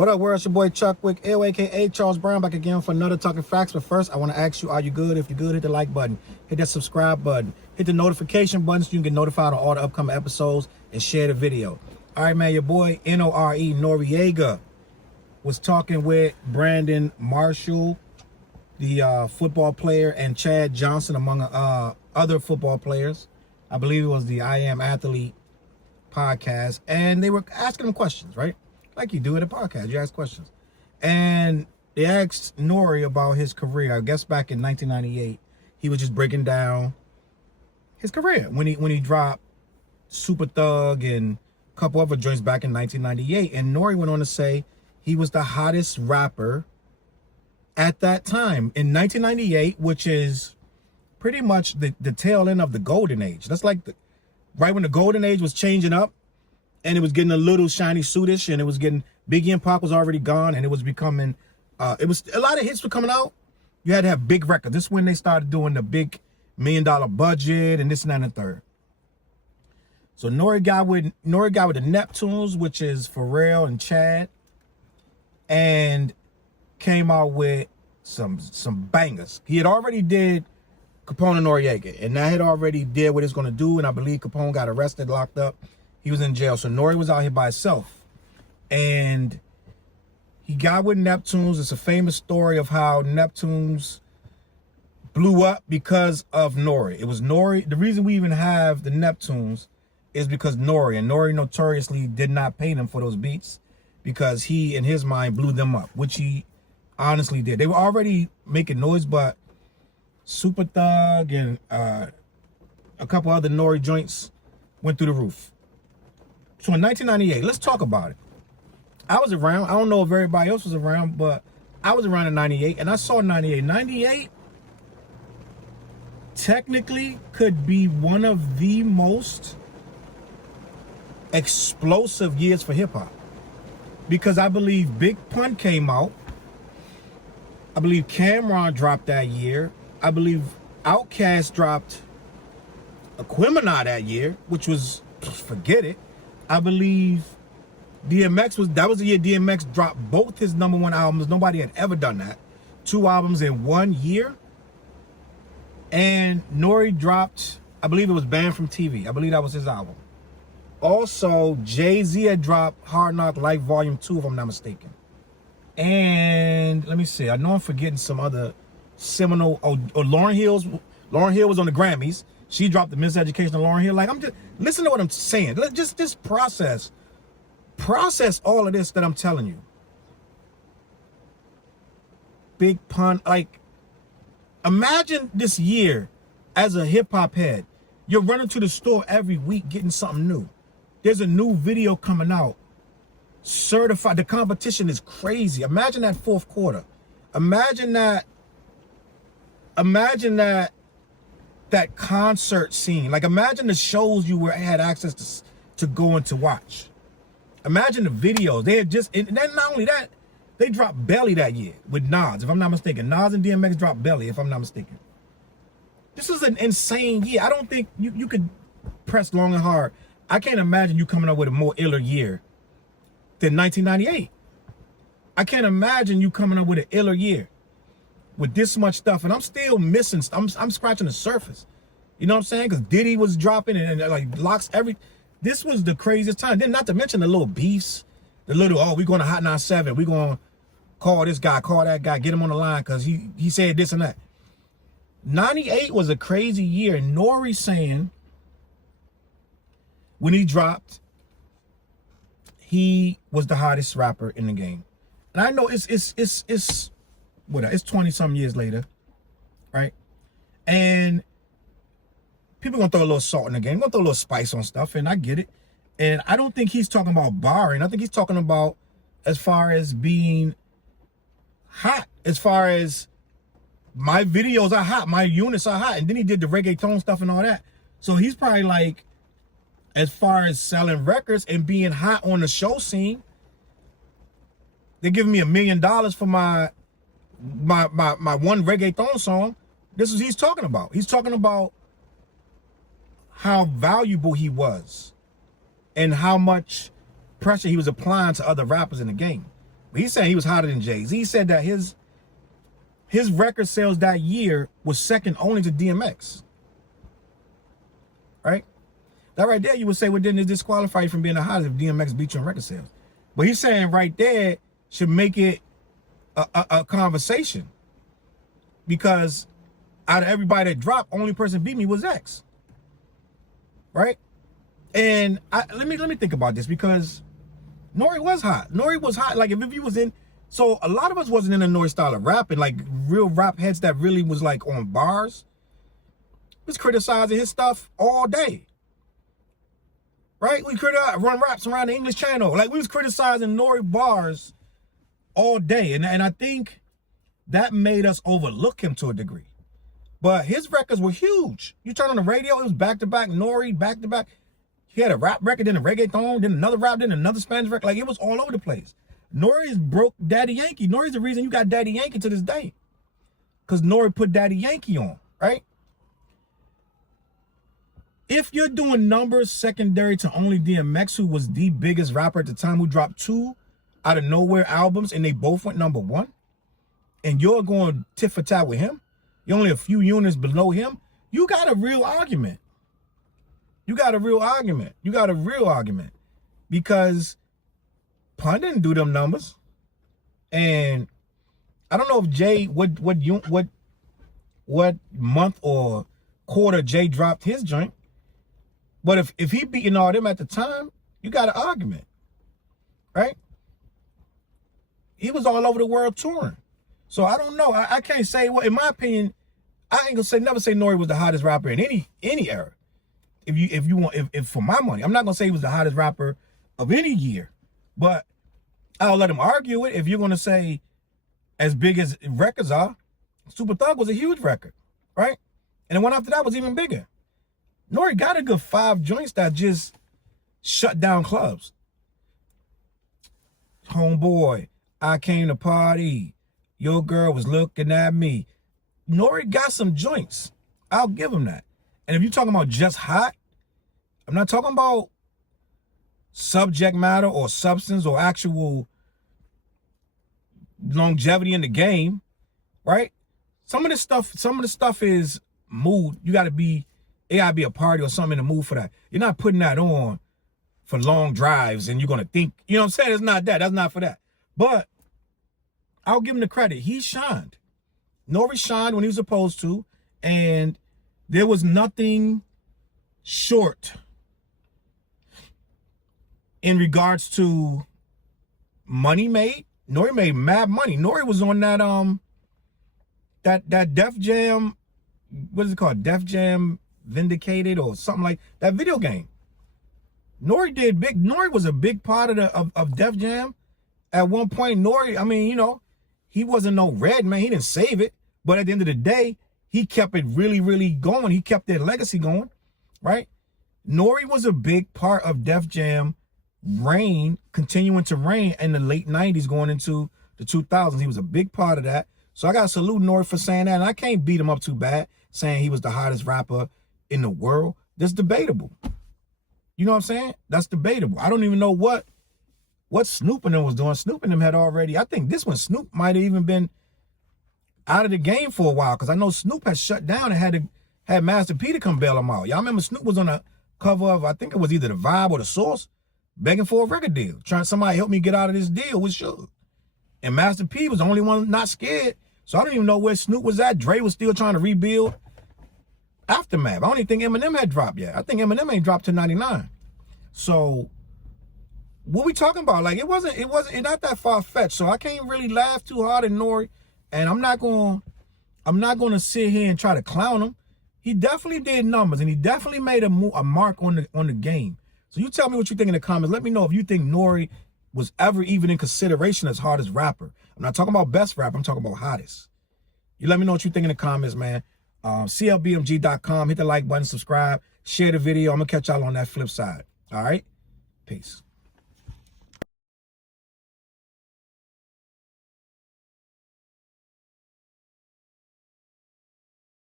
What up, world? It's your boy Chuck Wick, aka Charles Brown, back again for another Talking Facts. But first, I want to ask you, are you good? If you're good, hit the like button, hit that subscribe button, hit the notification button so you can get notified on all the upcoming episodes, and share the video. All right, man, your boy Nore Noriega was talking with Brandon Marshall, the football player, and Chad Johnson, among other football players. I believe it was the I Am Athlete podcast, and they were asking him questions, right? Like you do at a podcast, you ask questions. And they asked Nore about his career. I guess back in 1998, he was just breaking down his career when he dropped Super Thug and a couple other joints back in 1998. And Nore went on to say he was the hottest rapper at that time in 1998, which is pretty much the tail end of the golden age. That's like right when the golden age was changing up, and it was getting a little shiny suitish, and it was getting, Biggie and Pac was already gone, and it was becoming, it was, a lot of hits were coming out. You had to have big records. This is when they started doing the big $1 million budget and this and that and the third. So Nore got with the Neptunes, which is Pharrell and Chad, and came out with some bangers. He had already did Capone and Noriega, and that had already did what it's going to do, and I believe Capone got arrested, locked up. He was in jail. So Nore was out here by himself. And he got with Neptunes. It's a famous story of how Neptunes blew up because of Nore. It was Nore. The reason we even have the Neptunes is because Nore. And Nore notoriously did not pay them for those beats because he, in his mind, blew them up, which he honestly did. They were already making noise, but Super Thug and a couple other Nore joints went through the roof. So in 1998, let's talk about it. I was around. I don't know if everybody else was around, but I was around in 98, and I saw 98. 98 technically could be one of the most explosive years for hip-hop, because I believe Big Pun came out. I believe Cameron dropped that year. I believe Outkast dropped Aquemini that year, which was, forget it. I believe DMX that was the year DMX dropped both his #1 albums. Nobody had ever done that. 2 albums in 1 year. And Nore dropped, I believe it was Banned from TV. I believe that was his album. Also, Jay-Z had dropped Hard Knock Life Volume 2, if I'm not mistaken. And let me see. I know I'm forgetting some other seminal. Oh, Lauryn Hill was on the Grammys. She dropped the Miseducation of Lauryn Hill. Like, I'm just, listen to what I'm saying. Just process all of this that I'm telling you. Big Pun, like, imagine this year as a hip hop head. You're running to the store every week getting something new. There's a new video coming out. Certified. The competition is crazy. Imagine that fourth quarter. Imagine that concert scene. Like, imagine the shows you had access to going to watch. Imagine the videos. They had just, and then not only that, they dropped Belly that year with Nas, if I'm not mistaken. Nas and DMX dropped Belly, if I'm not mistaken. This is an insane year. I don't think you could press long and hard. I can't imagine you coming up with a more iller year than 1998. I can't imagine you coming up with an iller year with this much stuff, and I'm still missing. I'm scratching the surface. You know what I'm saying? Because Diddy was dropping and like locks every. This was the craziest time. Then not to mention the little beefs, the little, oh, we going to Hot 97. We going to call this guy, call that guy, get him on the line because he said this and that. 98 was a crazy year. Nore saying when he dropped, he was the hottest rapper in the game. And I know it's what, it's 20-something years later, right? And people gonna throw a little salt in the game, gonna throw a little spice on stuff, and I get it. And I don't think he's talking about barring. I think he's talking about as far as being hot, as far as my videos are hot, my units are hot. And then he did the reggaeton stuff and all that. So he's probably like, as far as selling records and being hot on the show scene, they're giving me $1 million for my one reggaeton song. This is what he's talking about. He's talking about how valuable he was and how much pressure he was applying to other rappers in the game. But he's saying he was hotter than Jay-Z. He said that his record sales that year was second only to DMX. Right? That right there, you would say, well, didn't it disqualify you from being the hottest if DMX beat you in record sales? But he's saying right there should make it a conversation. Because out of everybody that dropped, only person beat me was X. Right? And let me think about this, because Nore was hot. Nore was hot. Like if you was in, so a lot of us wasn't in the Nore style of rapping, like real rap heads that really was like on bars. Was criticizing his stuff all day. Right? We run raps around the English channel. Like we was criticizing Nore bars all day. And I think that made us overlook him to a degree. But his records were huge. You turn on the radio, it was back-to-back, Nore, back-to-back. He had a rap record, then a reggaeton, then another rap, then another Spanish record. Like, it was all over the place. Nore's broke Daddy Yankee. Nore's the reason you got Daddy Yankee to this day. Because Nore put Daddy Yankee on, right? If you're doing numbers secondary to only DMX, who was the biggest rapper at the time, who dropped 2 out of nowhere albums, and they both went #1, and you're going tit for tat with him, you're only a few units below him, you got a real argument. You got a real argument. You got a real argument. Because Pun didn't do them numbers. And I don't know if Jay, what month or quarter Jay dropped his joint. But if he beating all them at the time, you got an argument. Right? He was all over the world touring. So I don't know. I can't say, well, in my opinion, I ain't gonna say never say Nore was the hottest rapper in any era. If you want for my money, I'm not gonna say he was the hottest rapper of any year, but I'll let him argue it. If you're gonna say as big as records are, Super Thug was a huge record, right? And the one after that was even bigger. Nore got a good 5 joints that just shut down clubs. Homeboy, I came to party. Your girl was looking at me. Nore got some joints. I'll give him that. And if you're talking about just hot, I'm not talking about subject matter or substance or actual longevity in the game, right? Some of the stuff is mood. It gotta be a party or something in the mood for that. You're not putting that on for long drives and you're gonna think, you know what I'm saying? It's not that. That's not for that. But I'll give him the credit. He shined. Nore shined when he was supposed to, and there was nothing short in regards to money made. Nore made mad money. Nore was on that Def Jam, what is it called? Def Jam Vindicated or something like that video game. Nore did big. Nore was a big part of Def Jam. At one point, Nore, I mean, you know, he wasn't no red man. He didn't save it. But at the end of the day, he kept it really, really going. He kept their legacy going, right? Nore was a big part of Def Jam continuing to reign in the late 90s going into the 2000s. He was a big part of that. So I got to salute Nore for saying that. And I can't beat him up too bad, saying he was the hottest rapper in the world. That's debatable. You know what I'm saying? That's debatable. I don't even know what Snoop and them was doing. Snoop and them had already, I think this one, Snoop might have even been out of the game for a while, because I know Snoop had shut down and had Master P to come bail him out. Y'all remember Snoop was on a cover of, I think it was either The Vibe or The Source, begging for a record deal, trying somebody help me get out of this deal with Suge. And Master P was the only one not scared. So I don't even know where Snoop was at. Dre was still trying to rebuild. Aftermath. I don't even think Eminem had dropped yet. I think Eminem ain't dropped to 99. So what we talking about? Like it wasn't not that far-fetched. So I can't really laugh too hard at Nore. And I'm not gonna sit here and try to clown him. He definitely did numbers, and he definitely made a mark on the game. So you tell me what you think in the comments. Let me know if you think Nore was ever even in consideration as hottest rapper. I'm not talking about best rapper. I'm talking about hottest. You let me know what you think in the comments, man. CLBMG.com. Hit the like button, subscribe, share the video. I'm gonna catch y'all on that flip side. All right, peace.